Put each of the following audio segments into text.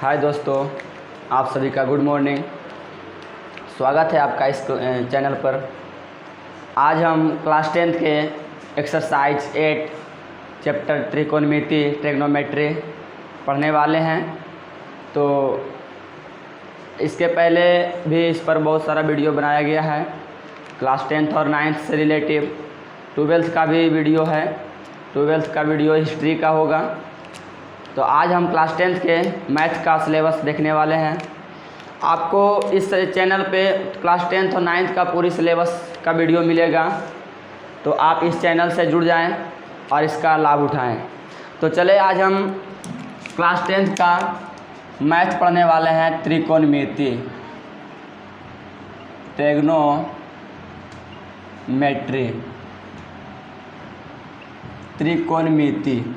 हाय दोस्तों, आप सभी का गुड मॉर्निंग। स्वागत है आपका इस चैनल पर। आज हम क्लास 10th के एक्सरसाइज 8 चैप्टर त्रिकोणमिति ट्रिग्नोमेट्री पढ़ने वाले हैं। तो इसके पहले भी इस पर बहुत सारा वीडियो बनाया गया है। क्लास 10th और 9th से रिलेटिव 12th का भी वीडियो है। 12th का वीडियो हिस्ट्री का होगा। तो आज हम क्लास 10th के मैथ का सिलेबस देखने वाले हैं। आपको इस चैनल पे क्लास 10th और 9th का पूरी सिलेबस का वीडियो मिलेगा। तो आप इस चैनल से जुड़ जाएं और इसका लाभ उठाएं। तो चले आज हम क्लास 10th का मैथ पढ़ने वाले हैं। त्रिकोणमिति ट्रिग्नोमेट्री त्रिकोणमिति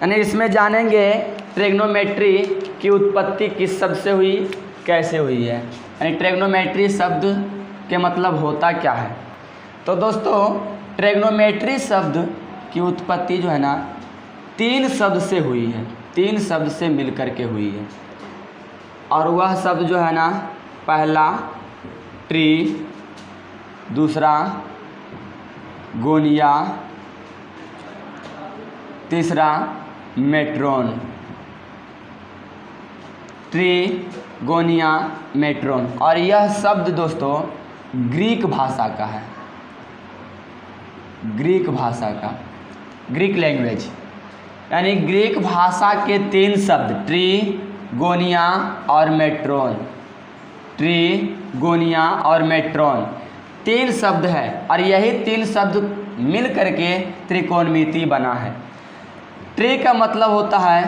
यानी इसमें जानेंगे ट्रिग्नोमेट्री की उत्पत्ति किस शब्द से हुई, कैसे हुई है। यानी ट्रिग्नोमेट्री शब्द के मतलब होता क्या है। तो दोस्तों, ट्रिग्नोमेट्री शब्द की उत्पत्ति जो है ना 3 शब्द से हुई है, 3 शब्द से मिल कर के हुई है। और वह शब्द जो है ना, पहला ट्री, दूसरा गोनिया, तीसरा मेट्रोन। ट्री, गोनिया, मेट्रोन। और यह शब्द दोस्तों ग्रीक भाषा का है, ग्रीक भाषा का, ग्रीक लैंग्वेज। यानी ग्रीक भाषा के 3 शब्द ट्री, गोनिया और मेट्रोन। ट्री, गोनिया और मेट्रोन 3 शब्द है। और यही 3 शब्द मिल करके त्रिकोणमिति बना है। ट्री का मतलब होता है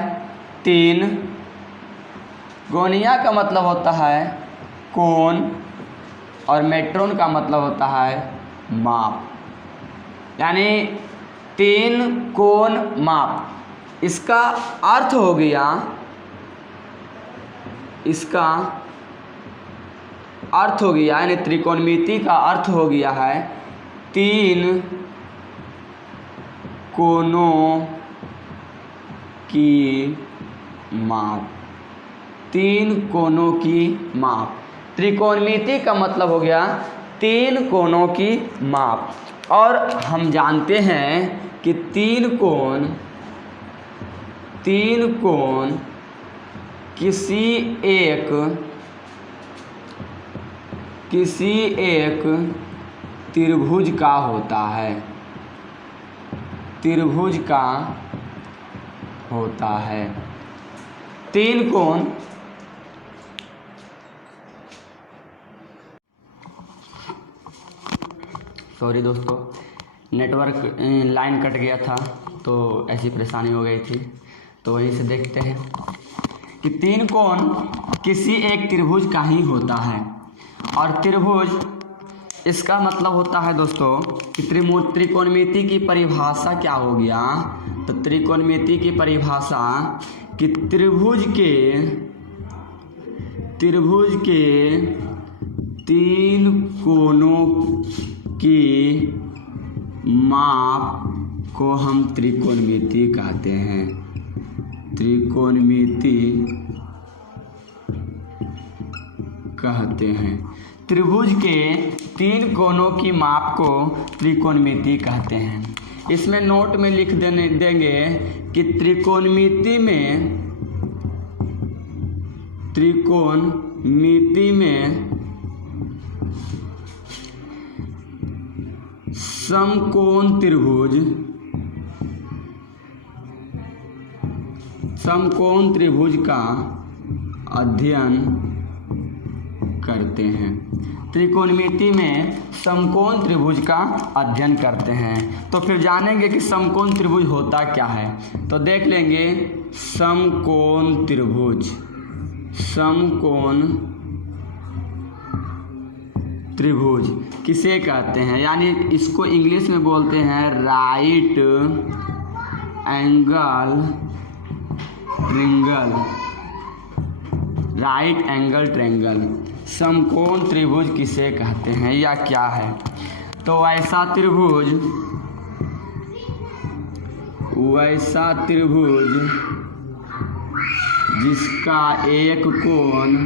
3, गोनिया का मतलब होता है कोण और मेट्रोन का मतलब होता है माप। यानी 3 कोण माप। इसका अर्थ हो गया, इसका अर्थ हो गया, यानी त्रिकोणमिति का अर्थ हो गया है 3 कोणों की माप। 3 कोणों की माप। त्रिकोणमिति का मतलब हो गया 3 कोणों की माप। और हम जानते हैं कि 3 कोण किसी एक त्रिभुज का होता है, त्रिभुज का होता है। 3 कोण सॉरी दोस्तों, नेटवर्क लाइन कट गया था तो ऐसी परेशानी हो गई थी। तो वहीं से देखते हैं कि 3 कोण किसी एक त्रिभुज का ही होता है। और त्रिभुज, इसका मतलब होता है दोस्तों कि त्रिकोणमिति की परिभाषा क्या हो गया। तो त्रिकोणमिति की परिभाषा कि त्रिभुज के 3 कोणों की माप को हम त्रिकोणमिति कहते हैं। त्रिकोणमिति कहते हैं। त्रिभुज के 3 कोणों की माप को त्रिकोणमिति कहते हैं। इसमें नोट में लिख देंगे कि त्रिकोणमिति में समकोण त्रिभुज का अध्ययन करते हैं। त्रिकोणमिति में समकोण त्रिभुज का अध्ययन करते हैं। तो फिर जानेंगे कि समकोण त्रिभुज होता क्या है। तो देख लेंगे समकोण त्रिभुज। समकोण त्रिभुज किसे कहते हैं, यानी इसको इंग्लिश में बोलते हैं right angle triangle. Right angle triangle समकोण त्रिभुज किसे कहते हैं या क्या है। तो ऐसा त्रिभुज वैसा त्रिभुज जिसका एक कोण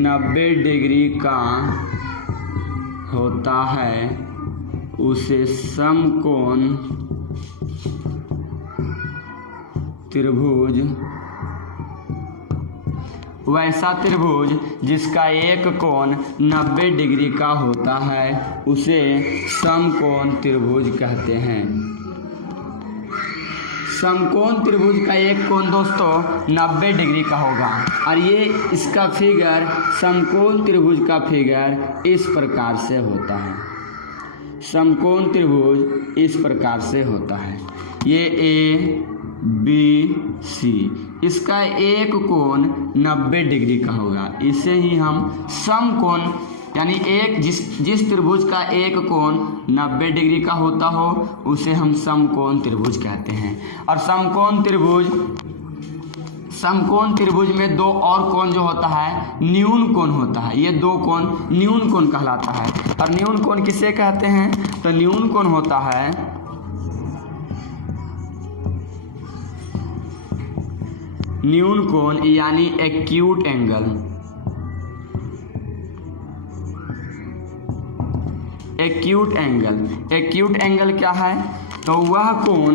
90 डिग्री का होता है उसे समकोण त्रिभुज। वैसा त्रिभुज जिसका एक कोण 90 डिग्री का होता है उसे समकोण त्रिभुज कहते हैं। समकोण त्रिभुज का एक कोण दोस्तों 90 डिग्री का होगा और ये इसका फिगर, समकोण त्रिभुज का फिगर इस प्रकार से होता है। समकोण त्रिभुज इस प्रकार से होता है। ये ABC, इसका एक कोण 90 डिग्री का होगा। इसे ही हम समकोण, यानी एक जिस त्रिभुज का एक कोण 90 डिग्री का होता हो उसे हम समकोण त्रिभुज कहते हैं। और समकोण त्रिभुज में दो और कोण जो होता है न्यून कोण होता है। ये दो कोण न्यून कोण कहलाता है। और न्यून कोण किसे कहते हैं? तो न्यून कोण होता है न्यून कोण यानी एक्यूट एंगल। एक्यूट एंगल क्या है? तो वह कोण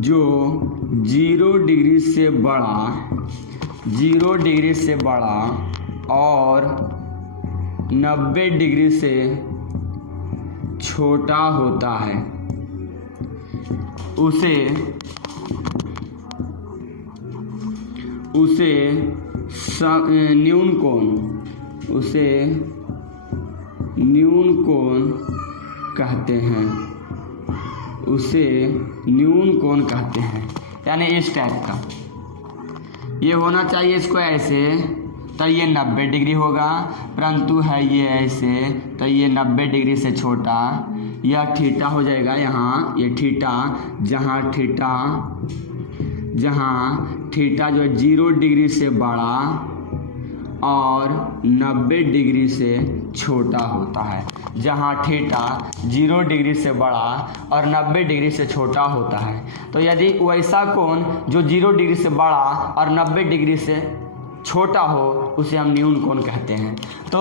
जो 0 डिग्री से बड़ा और 90 डिग्री से छोटा होता है उसे न्यून कोण कहते हैं। यानी इस टाइप का ये होना चाहिए। इसको ऐसे तो ये 90 डिग्री होगा, परंतु है ये ऐसे तो ये 90 डिग्री से छोटा। यह थीटा हो जाएगा यहाँ, ये थीटा, जहाँ थीटा जो 0 डिग्री से बड़ा और 90 डिग्री से छोटा होता है। जहाँ थीटा 0 डिग्री से बड़ा और 90 डिग्री से छोटा होता है। तो यदि वैसा कोण जो 0 डिग्री से बड़ा और 90 डिग्री से छोटा हो उसे हम न्यून कोण कहते हैं। तो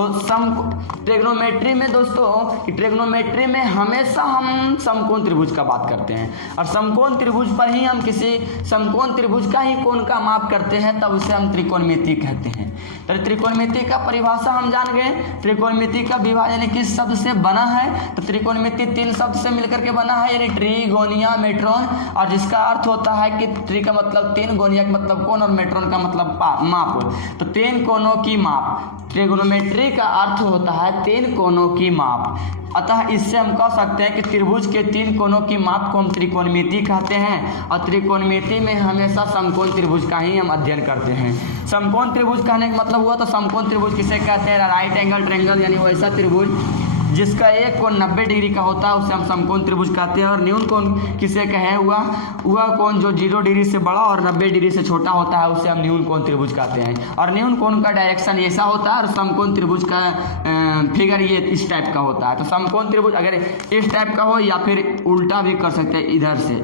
ट्रिग्नोमेट्री में दोस्तों, ट्रिग्नोमेट्री में हमेशा हम समकोण त्रिभुज का बात करते हैं और समकोण त्रिभुज पर ही हम किसी समकोण त्रिभुज का ही कोण का माप करते हैं, तब उसे हम त्रिकोणमिति कहते हैं। तो त्रिकोणमिति का परिभाषा हम जान गए। त्रिकोणमिति का विभाजन किस शब्द से बना है? तो त्रिकोणमिति 3 शब्द से मिलकर के बना है, यानी ट्री, गोनिया, मेट्रोन। और जिसका अर्थ होता है कि ट्री का मतलब 3, गोनिया का मतलब कोण और मेट्रोन का मतलब माप। तो 3 कोणों की माप, ट्रिग्नोमेट्री का अर्थ होता है 3 कोणों की माप। अतः इससे हम कह सकते हैं कि त्रिभुज के 3 कोणों की माप को हम त्रिकोणमिति कहते हैं। और त्रिकोणमिति में हमेशा समकोण त्रिभुज का ही हम अध्ययन करते हैं। समकोण त्रिभुज कहने का मतलब हुआ, तो समकोण त्रिभुज किसे कहते हैं? राइट एंगल ट्रायंगल, यानी वैसा त्रिभुज जिसका एक कोण 90 डिग्री का होता है उसे हम समकोण त्रिभुज कहते हैं। और न्यून कोण किसे कहे? हुआ कोण जो 0 डिग्री से बड़ा और 90 डिग्री से छोटा होता है उसे हम न्यून कोण त्रिभुज कहते हैं। और न्यून कोण का डायरेक्शन ऐसा होता है और समकोण त्रिभुज का फिगर ये इस टाइप का होता है। तो समकोण त्रिभुज अगर इस टाइप का हो या फिर उल्टा भी कर सकते हैं,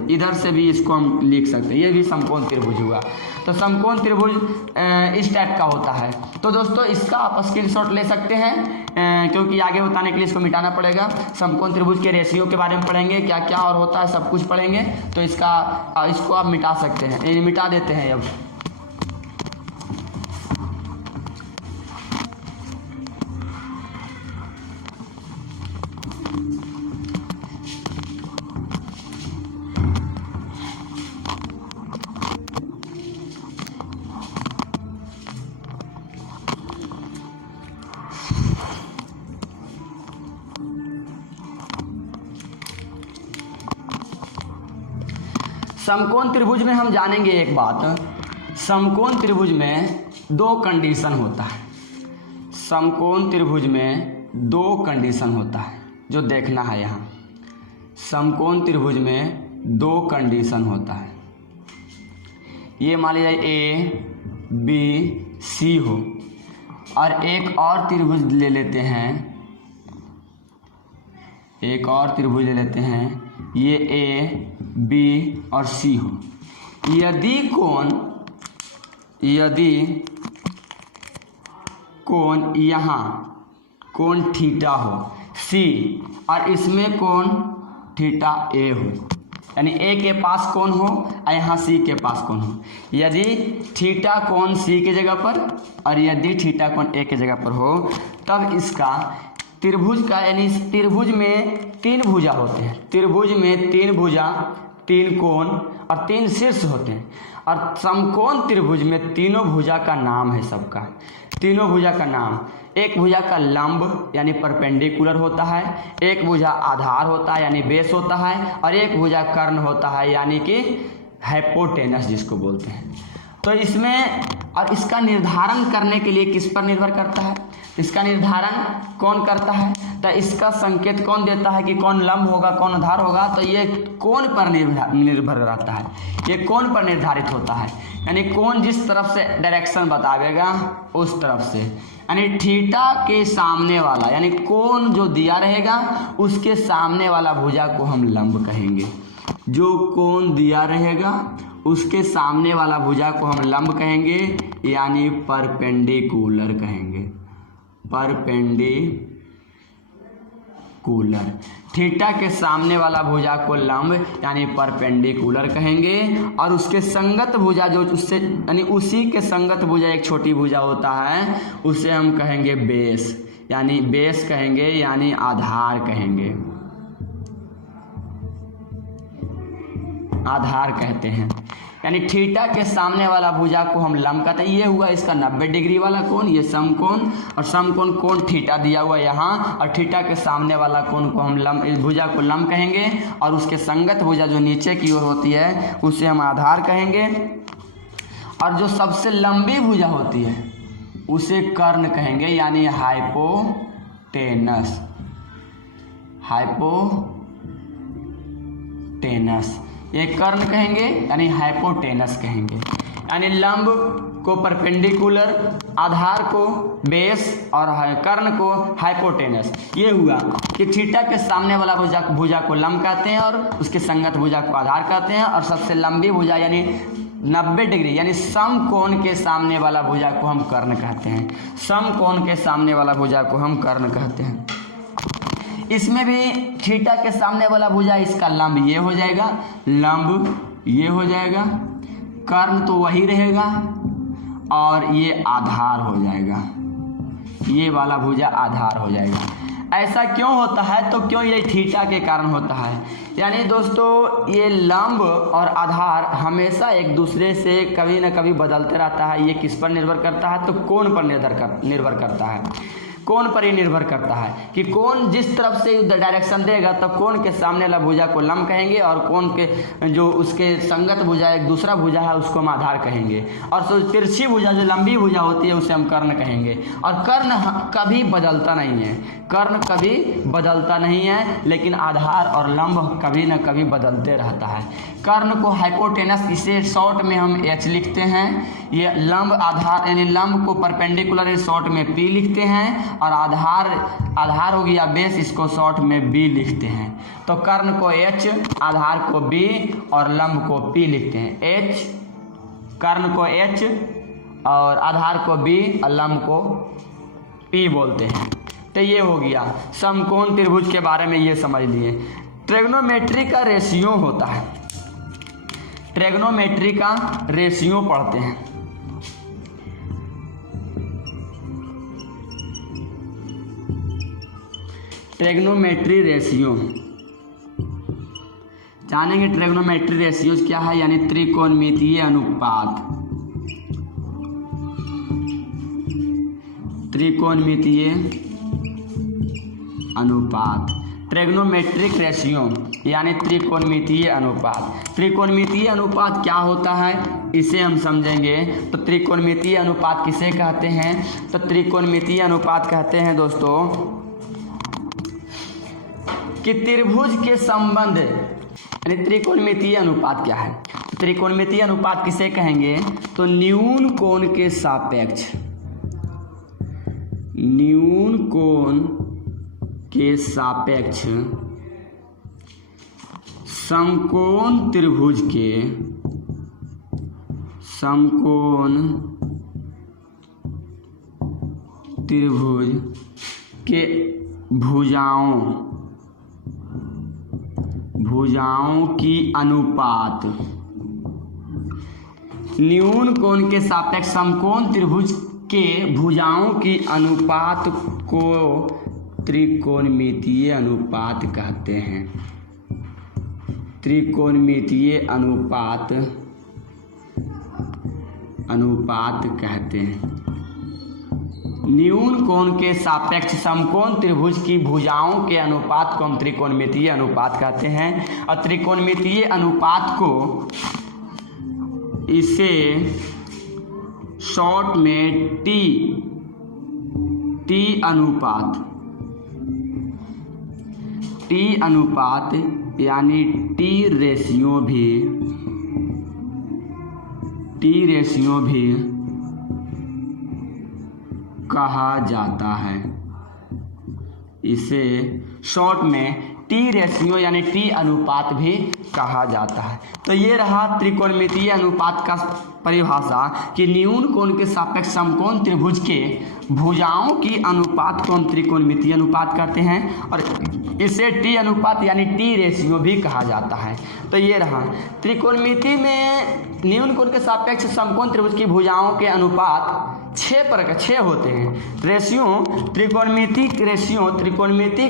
इधर से भी इसको हम लिख सकते हैं, ये भी समकोण त्रिभुज हुआ। तो समकोण त्रिभुज इस टाइप का होता है। तो दोस्तों इसका आप स्क्रीनशॉट ले सकते हैं, क्योंकि आगे बताने के लिए इसको मिटाना पड़ेगा। समकोण त्रिभुज के रेशियो के बारे में पढ़ेंगे, क्या क्या और होता है सब कुछ पढ़ेंगे। तो इसको आप मिटा सकते हैं, मिटा देते हैं अब। समकोण त्रिभुज में हम जानेंगे एक बात, समकोण त्रिभुज में 2 कंडीशन होता है। समकोण त्रिभुज में 2 कंडीशन होता है जो देखना है यहाँ। समकोण त्रिभुज में 2 कंडीशन होता है। ये मान लीजिए A, B, C हो, और एक और त्रिभुज ले लेते हैं, एक और त्रिभुज ले लेते हैं, ये ए बी और सी हो। यदि कोण यहाँ कोण थीटा हो सी और इसमें कोण थीटा ए हो, यानी ए के पास कोण हो और यहाँ सी के पास कोण हो। यदि थीटा कोण सी के जगह पर और यदि थीटा कोण ए के जगह पर हो, तब इसका त्रिभुज का, यानी त्रिभुज में 3 भुजा होते हैं, त्रिभुज में 3 भुजा 3 कोण और 3 शीर्ष होते हैं। और समकोण त्रिभुज में तीनों भुजा का नाम है सबका, तीनों भुजा का नाम, एक भुजा का लंब यानी परपेंडिकुलर होता है, एक भुजा आधार होता है यानी बेस होता है, और एक भुजा कर्ण होता है यानी कि हाइपोटेनस जिसको बोलते हैं। तो इसमें और इसका निर्धारण करने के लिए किस पर निर्भर करता है, इसका निर्धारण कौन करता है, तो इसका संकेत कौन देता है कि कौन लंब होगा कौन आधार होगा, तो ये कोण पर निर्भर रहता है, ये कोण पर निर्धारित होता है। यानी कोण जिस तरफ से डायरेक्शन बतावेगा उस तरफ से, यानी थीटा के सामने वाला, यानी कोण जो दिया रहेगा उसके सामने वाला भुजा को हम लंब कहेंगे। जो कोण दिया रहेगा उसके सामने वाला भुजा को हम लंब कहेंगे, यानी परपेंडिकुलर कहेंगे, परपेंडिकुलर। थीटा के सामने वाला भुजा को लंब यानी परपेंडिकुलर कहेंगे, और उसके संगत भुजा जो उससे यानी उसी के संगत भुजा एक छोटी भुजा होता है उसे हम कहेंगे बेस, यानी बेस कहेंगे, यानी आधार कहेंगे, आधार कहते हैं। यानी थीटा के सामने वाला भुजा को हम लंब कहते हैं। ये हुआ इसका 90 डिग्री वाला कोण, ये समकोण, और समकोण कोण थीटा दिया हुआ यहाँ, और थीटा के सामने वाला कोण को हम लंब, इस भुजा को लंब कहेंगे, और उसके संगत भुजा जो नीचे की ओर होती है उसे हम आधार कहेंगे, और जो सबसे लंबी भुजा होती है उसे कर्ण कहेंगे, यानी हाइपोटेनस, हाइपोटेनस ये कर्ण कहेंगे यानी हाइपोटेनस कहेंगे। यानी लंब को परपेंडिकुलर, आधार को बेस और कर्ण को हाइपोटेनस। ये हुआ कि थीटा के सामने वाला भुजा को लंब कहते हैं और उसके संगत भुजा को आधार कहते हैं, और सबसे लंबी भुजा यानी 90 डिग्री यानी समकोण के सामने वाला भुजा को हम कर्ण कहते हैं, समकोण के सामने वाला भुजा को हम कर्ण कहते हैं। इसमें भी थीटा के सामने वाला भुजा इसका लंब ये हो जाएगा, लंब ये हो जाएगा, कर्ण तो वही रहेगा, और ये आधार हो जाएगा, ये वाला भुजा आधार हो जाएगा। ऐसा क्यों होता है, तो क्यों ये थीटा के कारण होता है। यानी दोस्तों ये लंब और आधार हमेशा एक दूसरे से कभी ना कभी बदलते रहता है। ये किस पर निर्भर करता है, तो कोण पर निर्भर करता है, कोण पर ही निर्भर करता है कि कोण जिस तरफ से डायरेक्शन देगा तब कोण के सामने वाला भुजा को लंब कहेंगे, और कोण के जो उसके संगत भुजा एक दूसरा भुजा है उसको हम आधार कहेंगे, और तो तिरछी भुजा जो लंबी भुजा होती है उसे हम कर्ण कहेंगे। और कर्ण कभी बदलता नहीं है, कर्ण कभी बदलता नहीं है, लेकिन आधार और लंब कभी न कभी बदलते रहता है। कर्ण को हाइपोटेनस, इसे शॉर्ट में हम एच लिखते हैं, ये लंब आधार यानी लंब को परपेंडिकुलर शॉर्ट में पी लिखते हैं, और आधार हो गया बेस, इसको शॉर्ट में बी लिखते हैं। तो कर्ण को एच, आधार को बी और लंब को पी लिखते हैं। एच, कर्ण को एच और आधार को बी और लंब को पी बोलते हैं। तो ये हो गया समकोण त्रिभुज के बारे में, ये समझ लिए। ट्रिग्नोमेट्री का रेशियो होता है, ट्रिग्नोमेट्री का रेशियो पढ़ते हैं। ट्रिग्नोमेट्री रेशियो जानेंगे। ट्रिग्नोमेट्री रेशियोज क्या है, यानी त्रिकोणमितीय अनुपात, त्रिकोणमितीय अनुपात, ट्रिग्नोमेट्रिक रेशियो यानी त्रिकोणमितीय अनुपात। त्रिकोणमितीय अनुपात क्या होता है इसे हम समझेंगे। तो त्रिकोणमितीय अनुपात किसे कहते हैं, तो त्रिकोणमितीय अनुपात कहते हैं दोस्तों कि त्रिभुज के संबंध, यानी त्रिकोणमितीय अनुपात क्या है, त्रिकोणमितीय अनुपात किसे कहेंगे, तो न्यून कोण के सापेक्ष, न्यून कोण के सापेक्ष समकोण त्रिभुज के भुजाओं की अनुपात, न्यून कोण के सापेक्ष समकोण त्रिभुज के भुजाओं की अनुपात को त्रिकोणमितीय अनुपात कहते हैं। त्रिकोणमितीय अनुपात कहते हैं। न्यून कोण के सापेक्ष समकोण त्रिभुज की भुजाओं के अनुपात को हम त्रिकोणमितीय अनुपात कहते हैं। और त्रिकोणमितीय अनुपात को इसे शॉर्ट में टी अनुपात यानी टी रेशियो भी कहा जाता है। इसे शॉर्ट में टी रेशियो यानी टी अनुपात भी कहा जाता है। तो ये रहा त्रिकोणमितीय अनुपात का परिभाषा कि न्यून कोण के सापेक्ष समकोण त्रिभुज के भुजाओं की अनुपात को हम त्रिकोणमितीय अनुपात कहते हैं और इसे टी अनुपात यानी टी रेशियो भी कहा जाता है। तो ये रहा त्रिकोणमिति में न्यून कोण के सापेक्ष समकोण त्रिभुज की भुजाओं के अनुपात 6 होते हैं। रेशियो त्रिकोणमिति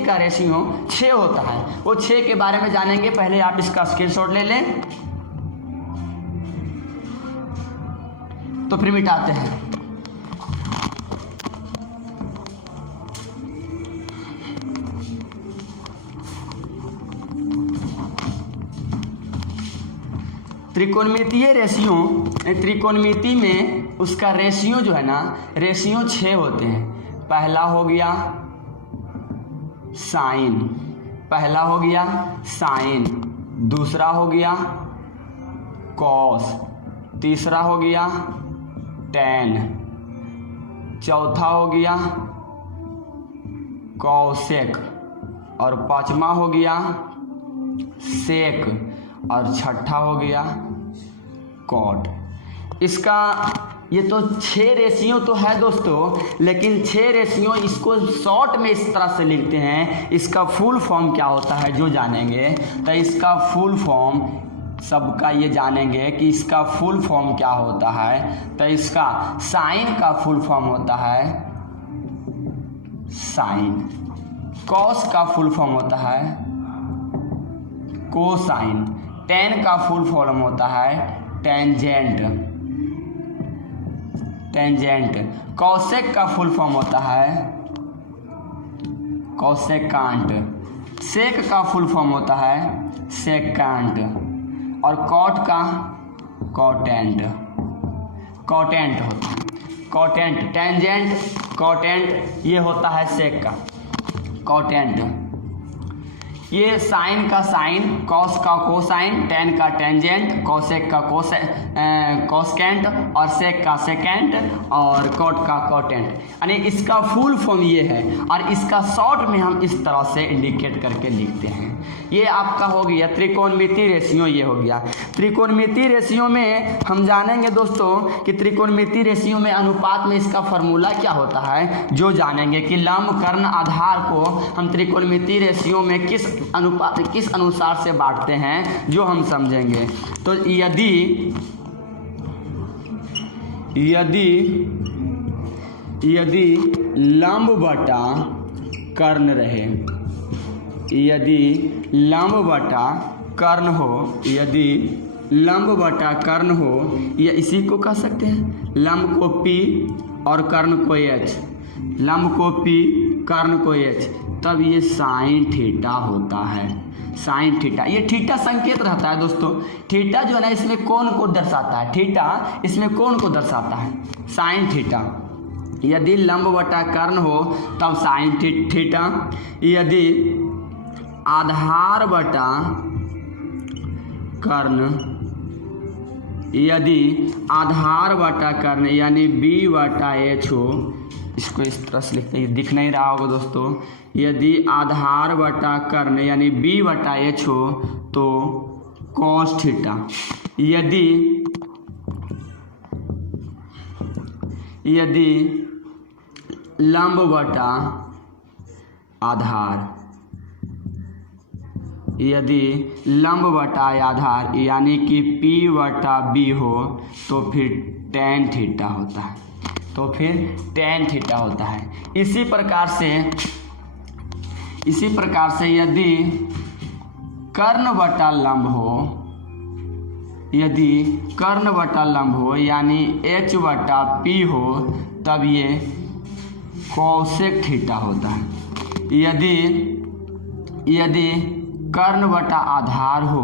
का रेशियो 6 होता है। वो 6 के बारे में जानेंगे, पहले आप इसका स्क्रीनशॉट ले लें तो फिर मिटाते हैं। त्रिकोणमिति में उसका रेशियो जो है ना, रेशियो 6 होते हैं। पहला हो गया साइन, दूसरा हो गया कॉस, तीसरा हो गया टेन, चौथा हो गया कॉसेक और पांचवा हो गया सेक और छठा हो गया कॉट। इसका ये तो 6 रेशियो तो है दोस्तों, लेकिन 6 रेशियो इसको शॉर्ट में इस तरह से लिखते हैं। इसका फुल फॉर्म क्या होता है जो जानेंगे, तो इसका फुल फॉर्म सबका ये जानेंगे कि इसका फुल फॉर्म क्या होता है। तो इसका साइन का फुल फॉर्म होता है साइन, कॉस का फुल फॉर्म होता है कोसाइन, टेन का फुल फॉर्म होता है टेंजेंट, कॉसेक का फुल फॉर्म होता है कॉसेकांट, सेक का फुल फॉर्म होता है सेकांट और कॉट का कॉटेंट होता है। कॉटेंट, टेंजेंट, कॉटेंट ये होता है सेक का कॉटेंट। ये साइन का साइन, कॉस का कोसाइन, टेन का टेंजेंट, कॉसेक का कॉसकेंट और सेक का सेकेंट और कॉट का कॉटेंट, यानी इसका फुल फॉर्म ये है। और इसका शॉर्ट में हम इस तरह से इंडिकेट करके लिखते हैं। ये आपका हो गया त्रिकोणमिति रेशियो, ये हो गया। त्रिकोणमिति रेशियो में हम जानेंगे दोस्तों कि त्रिकोणमिति रेशियो में अनुपात में इसका फॉर्मूला क्या होता है, जो जानेंगे कि लंब कर्ण आधार को हम त्रिकोणमिति रेशियो में किस अनुसार से बांटते हैं, जो हम समझेंगे। तो यदि लंब बटा कर्ण रहे, यदि लंब बटा कर्ण हो, या इसी को कह सकते हैं लंब को P और कर्ण को H, लंब को P कर्ण को H, तब ये साइन थीटा होता है। साइन थीटा, ये थीटा संकेत रहता है दोस्तों। थीटा जो है ना इसमें कोण को दर्शाता है, थीटा इसमें कोण को दर्शाता है, साइन थीटा। यदि लंब बटा कर्ण हो तब साइन थीटा, यदि आधार बटा कर्ण यानी B/H हो इसको इस तरह से लिखते हैं, दिख नहीं रहा होगा दोस्तों। यदि आधार बटा कर्ण यानी b बटा h हो तो cos थीटा, यदि लंब बटा आधार, यदि लंब बटा आधार यानी कि p बटा b हो तो फिर tan थीटा होता है, तो फिर tan थीटा होता है। इसी प्रकार से यदि कर्ण बटा लंब हो, यदि कर्ण बटा लंब हो यानी h बटा p हो तब ये cosec थीटा होता है। यदि कर्ण बटा आधार हो,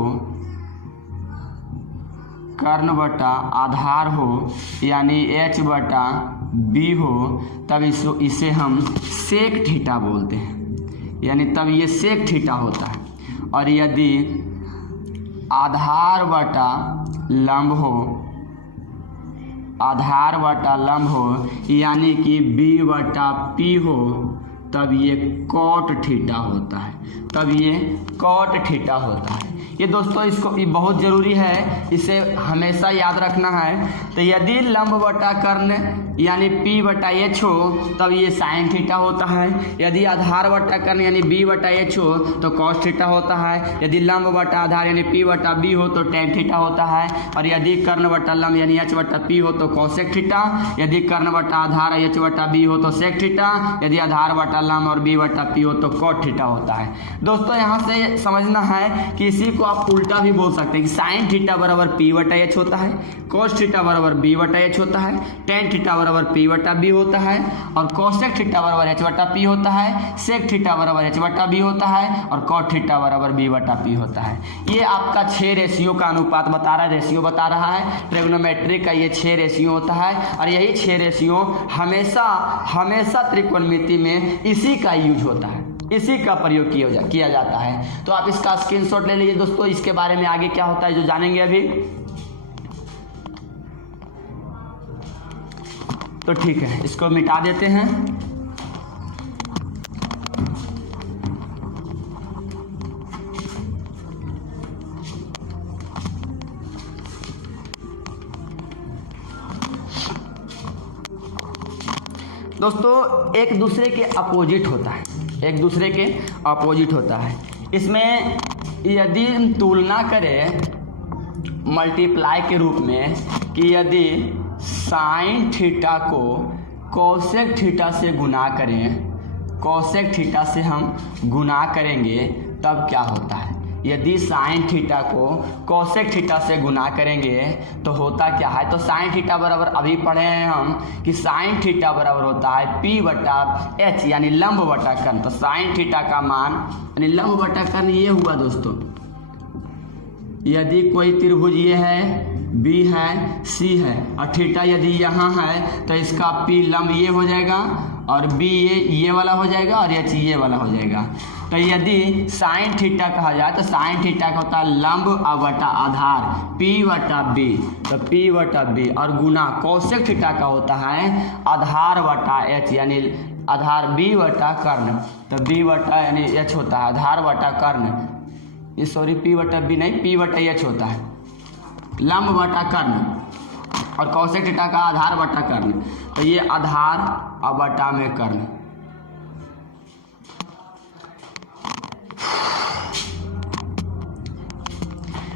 कर्ण बटा आधार हो यानी h बटा b हो तब इसे हम सेक थीटा बोलते हैं, यानी तब ये सेक थीटा होता है। और यदि आधार बटा लंब हो, आधार बटा लंब हो यानी कि b बटा p हो तब ये कॉट थीटा होता है, तब ये कॉट थीटा होता है। ये दोस्तों इसको ये बहुत ज़रूरी है, इसे हमेशा याद रखना है। तो यदि लंब बटा कर्ण यानी p बटा h हो तब ये साइन थीटा होता है। यदि आधार बटा कर्ण यानी b बटा h हो तो cos थीटा होता है। यदि लंब बटा आधार यानी p बटा b हो तो tan थीटा होता है। और यदि कर्ण बटा लंब यानी h बटा p हो तो cosec थीटा। यदि कर्ण बटा आधार h बटा b हो तो sec थीटा। यदि आधार बटा लंब और b बटा p हो तो cot थीटा होता है। दोस्तों यहाँ से समझना है कि इसी को आप उल्टा भी बोल सकते हैं कि साइन थीटा बराबर p बटा h होता है, cos थीटा बराबर b बटा h होता है, tan थीटा बराबर p बटा b होता है, और cosec थीटा बराबर h बटा p होता है, sec थीटा बराबर h बटा b होता है, और cot थीटा बराबर b बटा p होता है। ये आपका 6 रेशियो का अनुपात बता रहा है, रेशियो बता रहा है। ट्रिग्नोमेट्री का ये 6 रेशियो होता है और यही 6 रेशियो हमेशा त्रिकोणमिति में इसी का यूज होता है, इसी का प्रयोग किया जाता है। तो आप इसका स्क्रीनशॉट ले लीजिए दोस्तों। इसके बारे में आगे क्या होता है जो जानेंगे अभी। तो ठीक है, इसको मिटा देते हैं। दोस्तों एक दूसरे के अपोजिट होता है, एक दूसरे के अपोजिट होता है। इसमें यदि हम तुलना करें मल्टीप्लाई के रूप में कि यदि साइन थीटा को कोसेक थीटा से गुना करें, कोसेक थीटा से हम गुना करेंगे तब क्या होता है। यदि साइन थीटा को कोसेक थीटा से गुना करेंगे तो होता क्या है। तो साइन थीटा बराबर अभी पढ़े हैं हम कि साइन थीटा बराबर होता है p बटा h यानी लंब बटा कर्ण। तो साइन थीटा का मान यानी लंब बटा कर्ण ये हुआ दोस्तों। यदि कोई त्रिभुज ये है, b है, c है और थीटा यदि यहाँ है तो इसका p लंब ये हो जाएगा और b ये वाला हो जाएगा और h ये वाला हो जाएगा। तो यदि साइन थीटा कहा जाए तो साइन थीटा का होता है लंब बटा आधार p बटा b, तो p बटा b और गुना कोसेक थीटा का होता है आधार बटा h यानी आधार b बटा कर्ण। तो b बटा यानी h होता है आधार बटा कर्ण, ये सॉरी p बटा b नहीं p बटा h होता है लंब बटा कर्ण और कोसेक थीटा का आधार बटा कर्ण। तो ये आधार और बटा में कर्ण।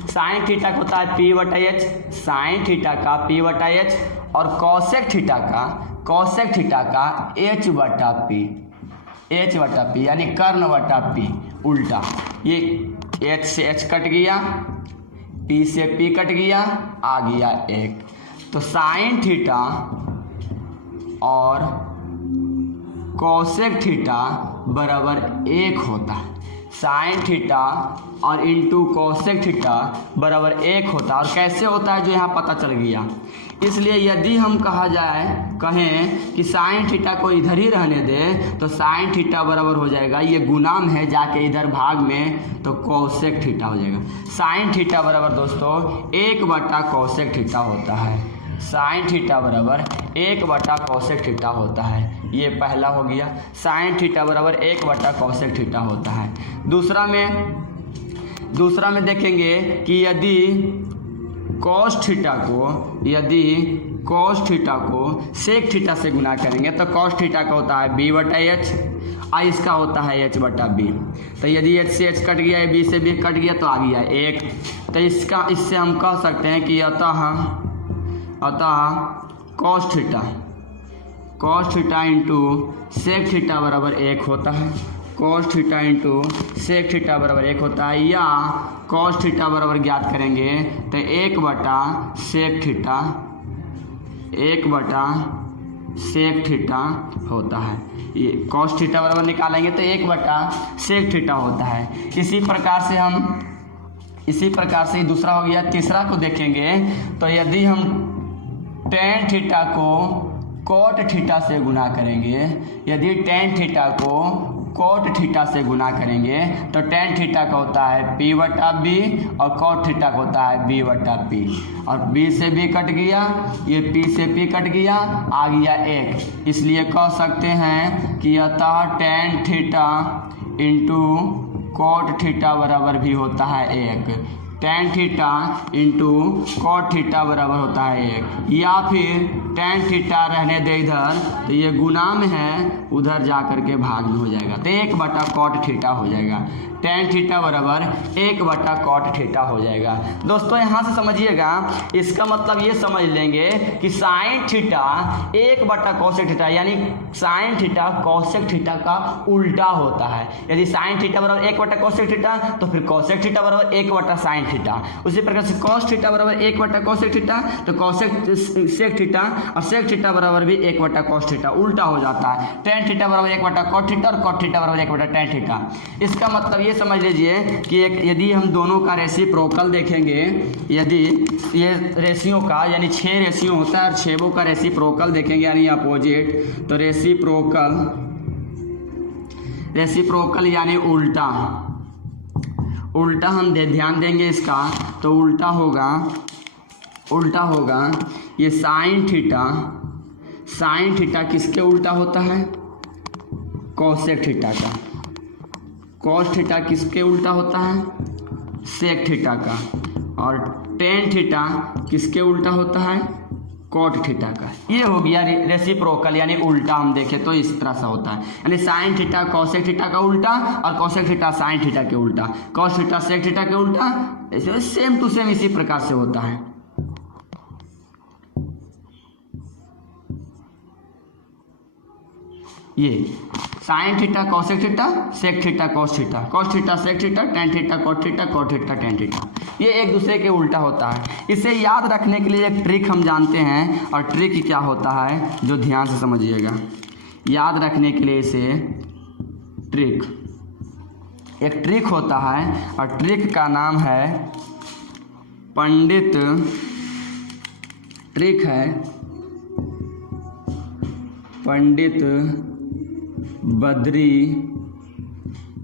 साइन थीटा का होता है p बटा h, साइन थीटा का p बटा h और कोसेक थीटा का h बटा p यानी कर्ण बटा p उल्टा। ये h से h कट गया, p से p कट गया, आ गया 1। तो साइन थीटा और कोसेक थीटा बराबर 1 होता है। साइन थीटा और इंटू कोसेक थीटा बराबर 1 होता है। और कैसे होता है जो यहाँ पता चल गया। इसलिए यदि हम कहें कि साइन थीटा को इधर ही रहने दे तो साइन थीटा बराबर हो जाएगा, ये गुणाम है जाके इधर भाग में, तो कोसेक थीटा हो जाएगा। साइन थीटा बराबर दोस्तों 1 बटा कोसेक थीटा होता है। साइन थीटा बराबर 1/cosec थीटा होता है। ये पहला हो गया, साइन थीटा बराबर 1/cosec थीटा होता है। दूसरा में देखेंगे कि यदि cos थीटा को sec थीटा से गुना करेंगे तो cos थीटा का होता है b/h और इसका होता है h/b। तो यदि h से h कट गया, b से b कट गया तो आ गया 1। तो इससे हम कह सकते हैं कि अतः cos theta into sec theta बराबर 1 होता है। cos theta into sec theta बराबर 1 होता है, या cos थीटा बराबर ज्ञात करेंगे तो 1/sec थीटा होता है। ये cos थीटा बराबर निकालेंगे तो 1/sec थीटा होता है। इसी प्रकार से दूसरा हो गया। तीसरा को देखेंगे तो यदि हम tan थीटा को cot थीटा से गुना करेंगे, tan थीटा को cot थीटा से गुना करेंगे तो tan थीटा का होता है p/b और cot थीटा का होता है b/p। और b से b कट गया, ये p से p कट गया, आ गया 1। इसलिए कह सकते हैं कि अतः tan theta into cot theta बराबर भी होता है 1। tan theta into cot theta बराबर होता है 1, या फिर tan थीटा रहने दे इधर तो ये गुना में है, उधर जा करके भाग में हो जाएगा तो 1/cot थीटा हो जाएगा। tan थीटा बराबर 1/cot थीटा हो जाएगा। दोस्तों यहाँ से समझिएगा, इसका मतलब ये समझ लेंगे कि साइन थीटा 1/cosec थीटा, यानी साइन थीटा cosec थीटा का उल्टा होता है। यदि साइन थीटा बराबर 1/cosec थीटा तो फिर cosec थीटा बराबर 1/sin थीटा। उसी प्रकार से cos थीटा बराबर 1/cosec थीटा तो cosec sec थीटा और sec थीटा बराबर भी 1/cos थीटा, उल्टा हो जाता है। tan थीटा बराबर 1/cot थीटा और cot थीटा बराबर 1/tan थीटा। इसका मतलब ये समझ लीजिए कि यदि हम दोनों का रेसिप्रोकल देखेंगे, यदि ये रेशियो का यानी 6 रेशियो होता है और 6 का रेसिप्रोकल देखेंगे यानी अपोजिट, तो रेसिप्रोकल यानी उल्टा हम ध्यान देंगे इसका तो उल्टा होगा ये साइन थीटा किसके उल्टा होता है? cosec थीटा का। cos थीटा किसके उल्टा होता है? sec थीटा का। और tan थीटा किसके उल्टा होता है? cot थीटा का। ये हो गया रेसिप्रोकल यानी उल्टा। हम देखें तो इस तरह से होता है, यानी साइन थीटा cosec थीटा का उल्टा और cosec थीटा साइन थीटा के उल्टा, cos थीटा sec थीटा के उल्टा, सेम टू सेम इसी प्रकार से होता है। ये sine theta cosec theta sec theta cos theta sec theta tan theta cot theta tan theta, ये एक दूसरे के उल्टा होता है। इसे याद रखने के लिए एक ट्रिक हम जानते हैं, और ट्रिक क्या होता है जो ध्यान से समझिएगा। याद रखने के लिए इसे एक ट्रिक होता है, और ट्रिक का नाम है पंडित बद्री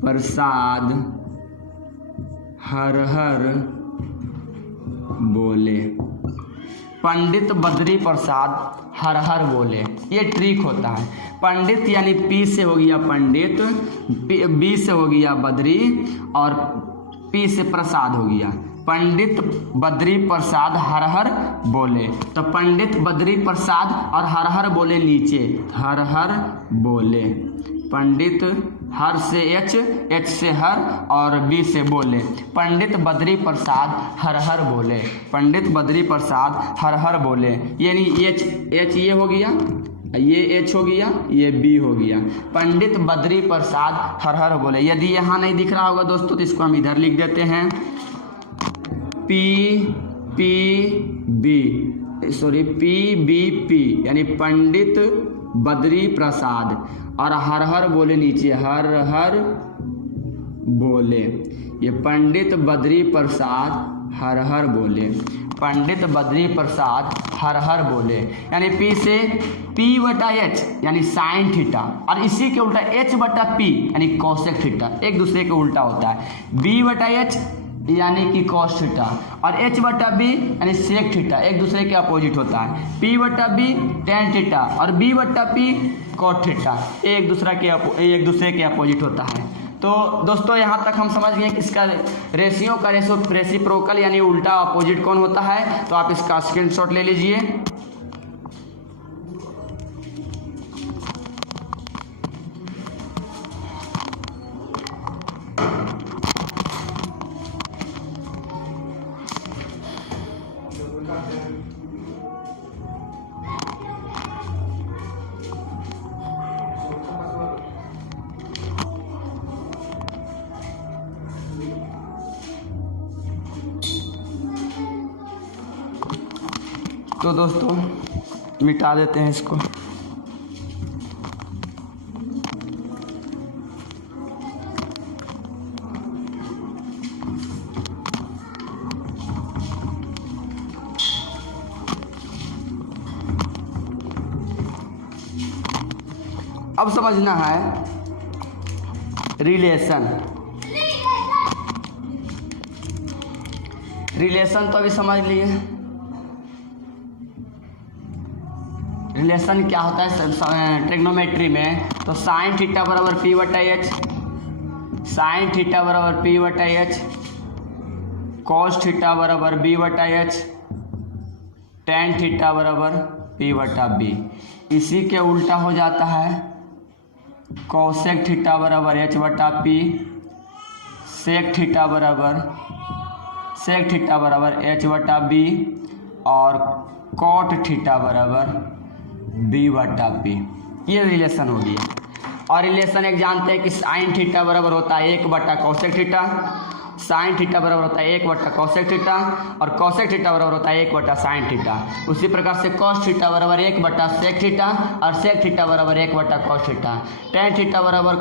प्रसाद हर हर बोले। पंडित बद्री प्रसाद हर हर बोले, ये ट्रिक होता है। पंडित यानी पी से हो गया पंडित, बी से हो गया बद्री और पी से प्रसाद हो गया। पंडित बद्री प्रसाद हर हर बोले, तो पंडित बद्री प्रसाद और हर हर बोले नीचे, हर हर बोले। पंडित हर से एच से हर और बी से बोले। पंडित बद्री प्रसाद हर हर बोले, पंडित बद्री प्रसाद हर हर बोले, यानी एच ये हो गया, ये एच हो गया, ये बी हो गया। पंडित बद्री प्रसाद हर हर बोले। यदि यहाँ नहीं दिख रहा होगा दोस्तों तो इसको हम इधर लिख देते हैं, पी बी पी, यानी पंडित बद्री प्रसाद और हर हर बोले नीचे, हर हर बोले। ये पंडित बद्री प्रसाद हर हर बोले, पंडित बद्री प्रसाद हर हर बोले, यानी पी से p/h यानी साइन थीटा, और इसी के उल्टा h/p यानी cosec थीटा, एक दूसरे के उल्टा होता है। b/h यानी कि कॉस थीटा, और एच बटा बी यानी सेक थीटा एक दूसरे के अपोजिट होता है। पी बटा बी टेन थीटा और बी बटा पी कॉट थीटा एक दूसरे के अपोजिट होता है। तो दोस्तों यहाँ तक हम समझ गए कि इसका रेशियो का रेसिप्रोकल यानी उल्टा अपोजिट कौन होता है। तो आप इसका स्क्रीनशॉट ले लीजिए। तो दोस्तों मिटा देते हैं इसको। अब समझना है रिलेशन तो अभी समझ लिए। रिलेशन क्या होता है ट्रिग्नोमेट्री में, तो साइन थीटा बराबर पी बटा एच, साइन थीटा बराबर पी बटा एच, कॉस थीटा बराबर बी बटा एच, टेन थीटा बराबर पी बटा बी। इसी के उल्टा हो जाता है कॉसेक थीटा बराबर एच बटा पी, सेक थीटा बराबर एच बटा बी, और कॉट थीटा बराबर बी बटा पी। ये रिलेशन हो गया। और रिलेशन एक जानते हैं कि साइन थीटा बराबर होता है 1 बटा कॉसेक थीटा, साइन थीटा बराबर होता है 1 बटा कॉसेक थीटा, और कॉसेक थीटा बराबर होता है 1 बटा साइन थीटा। उसी प्रकार से कॉस थीटा बराबर 1 बटा सेक थीटा, और सेक थीटा बराबर 1 बटा कॉस थीटा, टेन थीटा बराबर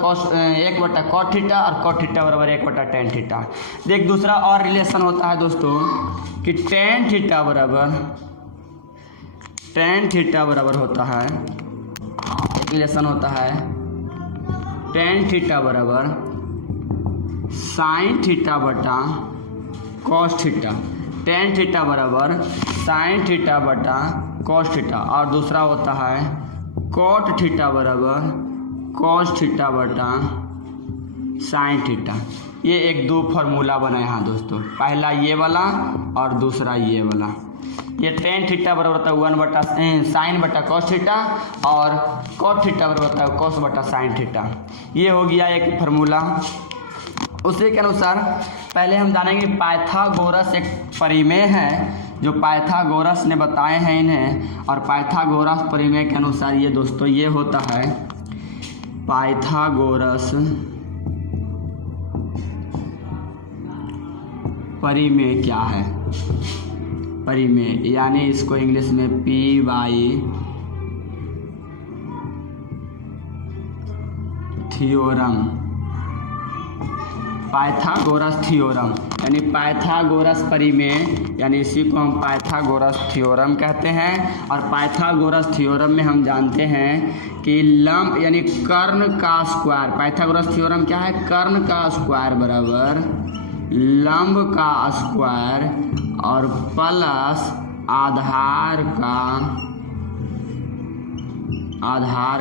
1 बटा कॉट थीटा, और कॉट थीटा बराबर 1 बटा टेन थीटा। देख दूसरा और रिलेशन होता है दोस्तों कि टेन थीटा बराबर होता है, एक रिलेशन होता है टेन थीटा बराबर साइन थीटा बटा कॉस थीटा, टेन थीटा बराबर साइन थीटा बटा कॉस थीटा, और दूसरा होता है कॉट थीटा बराबर कॉस थीटा बटा साइन थीटा। ये एक दो फार्मूला बना है यहाँ दोस्तों, पहला ये वाला और दूसरा ये वाला। ये टेन थीटा बराबर होता है 1 बटा साइन बटा कॉस थीटा, और कॉट थीटा बराबर होता है कॉस बटा साइन थीटा। ये हो गया एक फार्मूला। उसी के अनुसार पहले हम जानेंगे पाइथागोरस एक परिमेय है जो पाइथागोरस ने बताए हैं इन्हें, और पाइथागोरस परिमेय के अनुसार ये दोस्तों ये होता है पाइथागोरस परिमेय क्या है, परिमेय यानी इसको इंग्लिश में P by theorem, Pythagoras theorem यानी पाइथागोरस परिमेय, यानी इसी को हम पाइथागोरस थ्योरम कहते हैं। और पाइथागोरस थ्योरम में हम जानते हैं कि लंब यानी कर्ण का स्क्वायर, पाइथागोरस थ्योरम क्या है, कर्ण का स्क्वायर बराबर लंब का स्क्वायर और प्लस आधार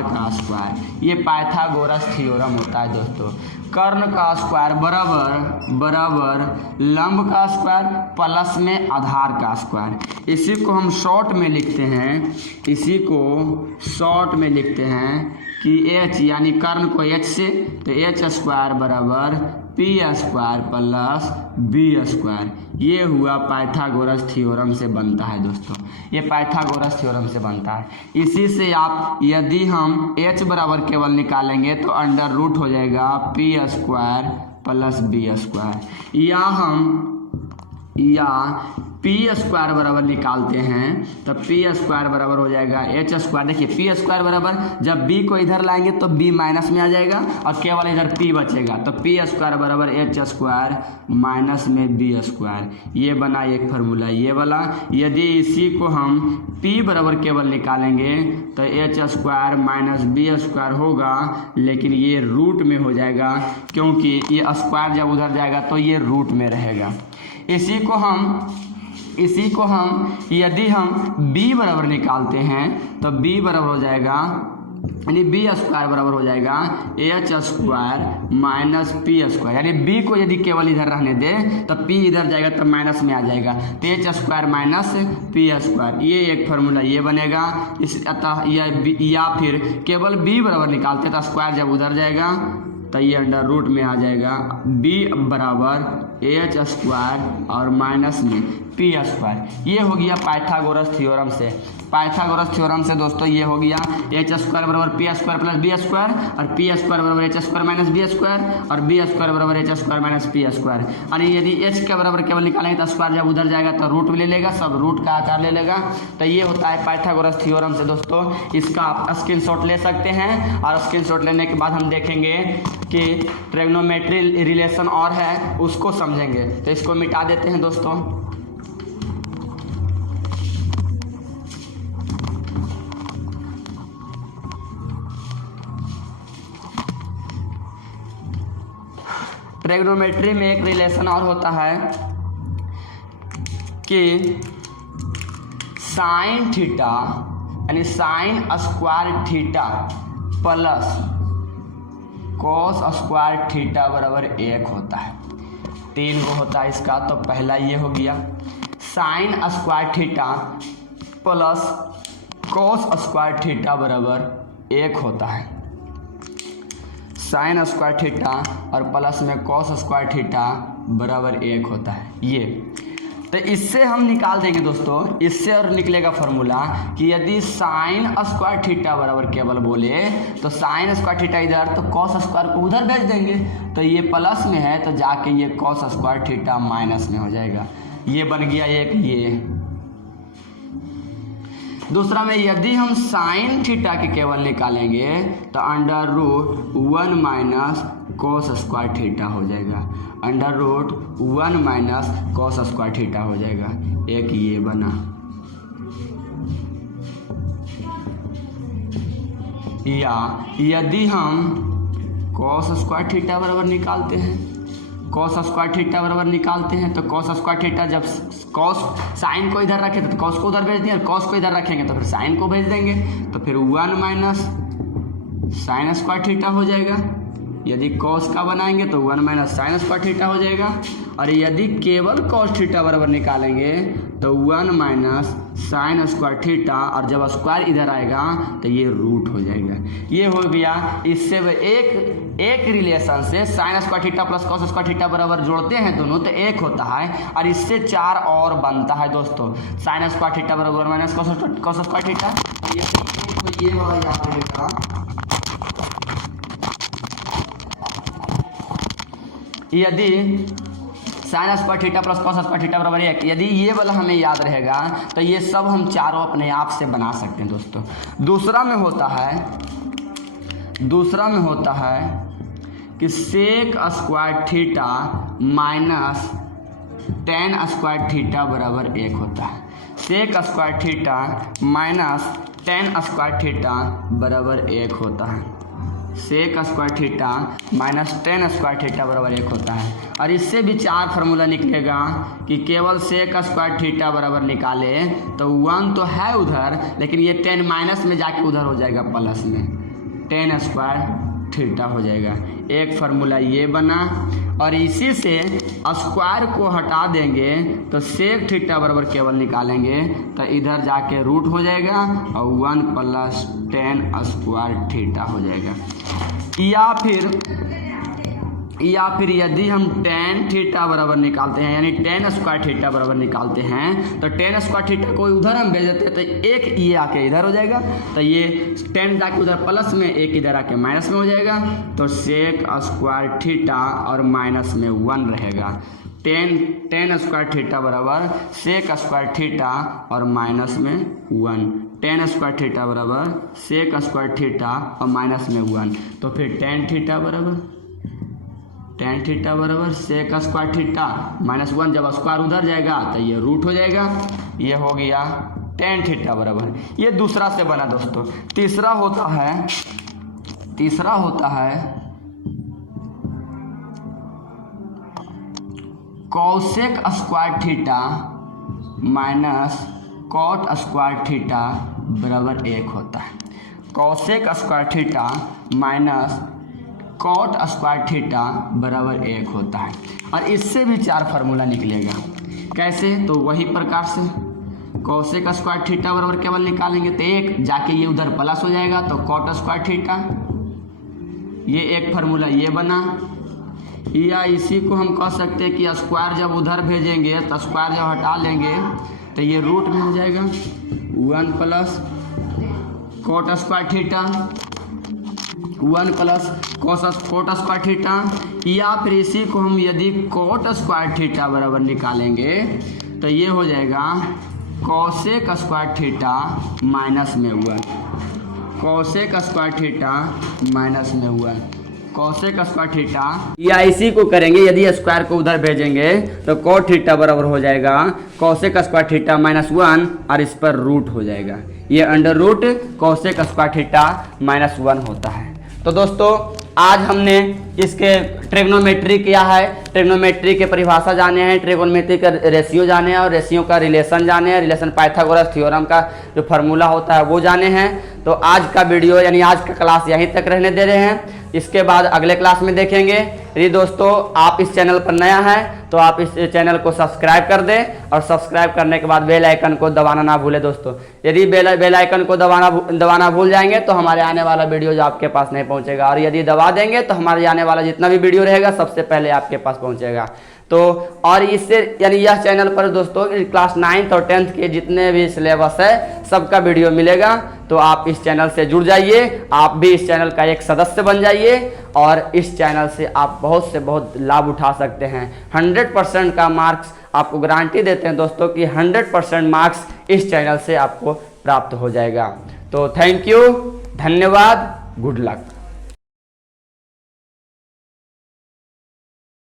का स्क्वायर। ये पाइथागोरस थ्योरम होता है दोस्तों। कर्ण का स्क्वायर बराबर लंब का स्क्वायर प्लस में आधार का स्क्वायर। इसी को हम शॉर्ट में लिखते हैं कि h यानी कर्ण को h से, तो h स्क्वायर बराबर p square plus b square. ये हुआ पाइथागोरस थ्योरम से बनता है दोस्तों, ये पाइथागोरस थ्योरम से बनता है। इसी से आप यदि हम h बराबर केवल निकालेंगे तो अंडर रूट हो जाएगा p square plus b square, या पी स्क्वायर बराबर निकालते हैं तो पी स्क्वायर बराबर हो जाएगा एच स्क्वायर। देखिए पी स्क्वायर बराबर जब बी को इधर लाएंगे तो बी माइनस में आ जाएगा और केवल इधर पी बचेगा, तो पी स्क्वायर बराबर एच स्क्वायर माइनस में बी स्क्वायर। ये बना एक फार्मूला ये वाला। यदि इसी को हम पी बराबर केवल निकालेंगे तो h square minus b square होगा, लेकिन ये रूट में हो जाएगा क्योंकि ये स्क्वायर जब उधर जाएगा तो ये रूट में रहेगा। इसी को हम यदि हम b बराबर निकालते हैं तो b बराबर हो जाएगा, यानी बी स्क्वायर बराबर हो जाएगा h square minus p square. यानी बी को यदि केवल इधर रहने दे तो पी इधर जाएगा तो माइनस में आ जाएगा, तो h square minus p square. ये एक फार्मूला ये बनेगा। इस अतः या फिर केवल बी बराबर निकालते तो स्क्वायर जब उधर जाएगा तो ये अंडर रूट में आ जाएगा, बी बराबर एच स्क्वायर और माइनस में पी स्क्वायर। ये हो गया पाइथागोरस थ्योरम से। पाइथागोरस थ्योरम से दोस्तों ये हो गया एच स्क्वायर बराबर p square plus b square और पी स्क्वायर बराबर h square minus b square और बी स्क्वायर बराबर h square minus p square. और यदि एच के बराबर केवल निकालेंगे तो स्क्वायर जब उधर जाएगा तो रूट ले लेगा, सब रूट का आकार ले लेगा। तो ये होता है पाइथागोरस थ्योरम से दोस्तों। इसका आप स्क्रीनशॉट ले सकते हैं और स्क्रीनशॉट लेने के बाद हम देखेंगे कि ट्रिग्नोमेट्री रिलेशन और है उसको समझेंगे। तो इसको मिटा देते हैं दोस्तों। ट्रिग्नोमेट्री में एक रिलेशन और होता है कि साइन थीटा यानी sine square theta plus cos square theta बराबर 1 होता है। 3 को होता है इसका। तो पहला ये हो गया sine square theta plus cos square theta बराबर 1 होता है। साइन स्क्वायर थीटा और प्लस में कॉस स्क्वायर थीटा बराबर 1 होता है। ये तो इससे हम निकाल देंगे दोस्तों। इससे और निकलेगा फॉर्मूला कि यदि साइन स्क्वायर थीटा बराबर केवल बोले तो साइन स्क्वायर थीटा इधर तो कॉस स्क्वायर को उधर भेज देंगे, तो ये प्लस में है तो जाके ये कॉस स्क्वायर थीटा माइनस में हो जाएगा। ये बन गया एक। ये दूसरा में यदि हम साइन थीटा के केवल निकालेंगे तो under root 1 minus cos square theta हो जाएगा। Under root 1 minus cos square theta हो जाएगा। एक ये बना। या यदि हम कॉस स्क्वायर थीटा बराबर निकालते हैं, कॉस स्क्वायर थीटा बराबर निकालते हैं तो कॉस स्क्वायर थीटा जब कॉस साइन को इधर रखे तो कॉस को उधर भेज देंगे, कॉस को इधर रखेंगे तो फिर साइन को भेज देंगे, तो फिर 1 माइनस साइन स्क्वायर थीटा हो जाएगा। यदि कॉस का बनाएंगे तो 1 माइनस साइन स्क्वायर थीटा हो जाएगा। और यदि केवल कॉस थीटा बराबर निकालेंगे तो 1 माइनस साइन स्क्वायर थीटा और जब स्क्वायर इधर आएगा तो ये रूट हो जाएगा। ये हो गया। इससे एक रिलेशन से sine square theta plus cos square theta बराबर जोड़ते हैं दोनों तो 1 होता है, और इससे 4 और बनता है दोस्तों। साइन स्क्वायर थीटा बराबर माइनस कॉस स्क्वायर थीटा। ये वाला याद रहेगा। यदि sine square theta plus cos square theta बराबर 1, यदि ये वाला हमें याद रहेगा तो ये सब हम चारों अपने आप से बना सकते हैं दोस्तों। दूसरा में होता है कि sec square theta minus tan square theta बराबर 1 होता है। Sec square theta minus tan square theta बराबर 1 होता है। Sec square theta minus tan square theta बराबर 1 होता है। और इससे भी 4 फार्मूला निकलेगा कि केवल सेक स्क्वायर थीटा बराबर निकाले तो 1 तो है उधर, लेकिन ये 10 माइनस में जाके उधर हो जाएगा प्लस में, टेन स्क्वायर थीटा हो जाएगा। एक फार्मूला ये बना। और इसी से स्क्वायर को हटा देंगे तो सेक थीटा बराबर केवल निकालेंगे तो इधर जाके रूट हो जाएगा और 1 प्लस टेन स्क्वायर थीटा हो जाएगा। या फिर यदि हम टेन थीटा बराबर निकालते हैं, यानी टेन स्क्वायर थीटा बराबर निकालते हैं तो टेन स्क्वायर थीटा को उधर हम भेज देते हैं तो एक ये आके इधर हो जाएगा, तो ये टेन जाके उधर प्लस में, एक इधर आके माइनस में हो जाएगा। तो सेक स्क्वायर थीटा और माइनस में 1 रहेगा। टेन स्क्वायर थीटा बराबर सेक स्क्वायर थीटा और माइनस में 1। टेन स्क्वायर थीटा बराबर सेक स्क्वायर थीटा और माइनस में 1। तो फिर टेन थीटा बराबर सेक स्क्वायर थीटा माइनस 1। जब स्क्वायर उधर जाएगा तो ये रूट हो जाएगा। ये हो गया टेन थीटा बराबर। ये दूसरा से बना दोस्तों। तीसरा होता है cosec square theta minus cot square theta बराबर 1 होता है। Cosec square theta minus cot square theta बराबर 1 होता है। और इससे भी 4 फार्मूला निकलेगा। कैसे? तो वही प्रकार से कॉसेक स्क्वायर थीटा बराबर केवल निकालेंगे तो 1 जाके ये उधर प्लस हो जाएगा तो कॉट स्क्वायर थीटा, ये एक फार्मूला ये बना। या इसी को हम कह सकते हैं कि स्क्वायर जब उधर भेजेंगे तो स्क्वायर जब हटा लेंगे तो ये रूट में हो जाएगा 1 plus cot square theta 1 plus cot square theta. या फिर इसी को हम यदि कॉट स्क्वायर थीटा बराबर निकालेंगे तो ये हो जाएगा कॉसेक स्क्वायर थीटा माइनस में 1। कॉसेक स्क्वायर थीटा माइनस में 1 कॉसेक स्क्वायर थीटा। या इसी को करेंगे यदि स्क्वायर को उधर भेजेंगे तो कॉट थीटा बराबर हो जाएगा कॉसेक स्क्वायर थीटा माइनस 1 और इस पर रूट हो जाएगा। ये under root cosec square theta minus 1 होता है। तो दोस्तों आज हमने इसके ट्रिग्नोमेट्री किया है, ट्रिग्नोमेट्री के परिभाषा जाने हैं, ट्रिग्नोमेट्री का रेशियो जाने हैं और रेशियो का रिलेशन जाने हैं, रिलेशन पाइथागोरस थ्योरम का जो फार्मूला होता है वो जाने हैं। तो आज का वीडियो यानी आज का क्लास यहीं तक रहने दे रहे हैं। इसके बाद अगले क्लास में देखेंगे। यदि दोस्तों आप इस चैनल पर नया है तो आप इस चैनल को सब्सक्राइब कर दें और सब्सक्राइब करने के बाद बेल आइकन को दबाना ना भूलें दोस्तों। यदि बेल आइकन को दबाना भूल जाएंगे तो हमारे आने वाला वीडियो जो आपके पास नहीं पहुंचेगा, और यदि दबा देंगे तो हमारे आने वाला जितना भी वीडियो रहेगा सबसे पहले आपके पास पहुंचेगा। तो और इससे यानी यह चैनल पर दोस्तों क्लास 9th और 10th के जितने भी सिलेबस है सबका वीडियो मिलेगा। तो आप इस चैनल से जुड़ जाइए, आप भी इस चैनल का एक सदस्य बन जाइए और इस चैनल से आप बहुत से बहुत लाभ उठा सकते हैं। 100% का मार्क्स आपको गारंटी देते हैं दोस्तों कि 100% मार्क्स इस चैनल से आपको प्राप्त हो जाएगा। तो थैंक यू, धन्यवाद, गुड लक।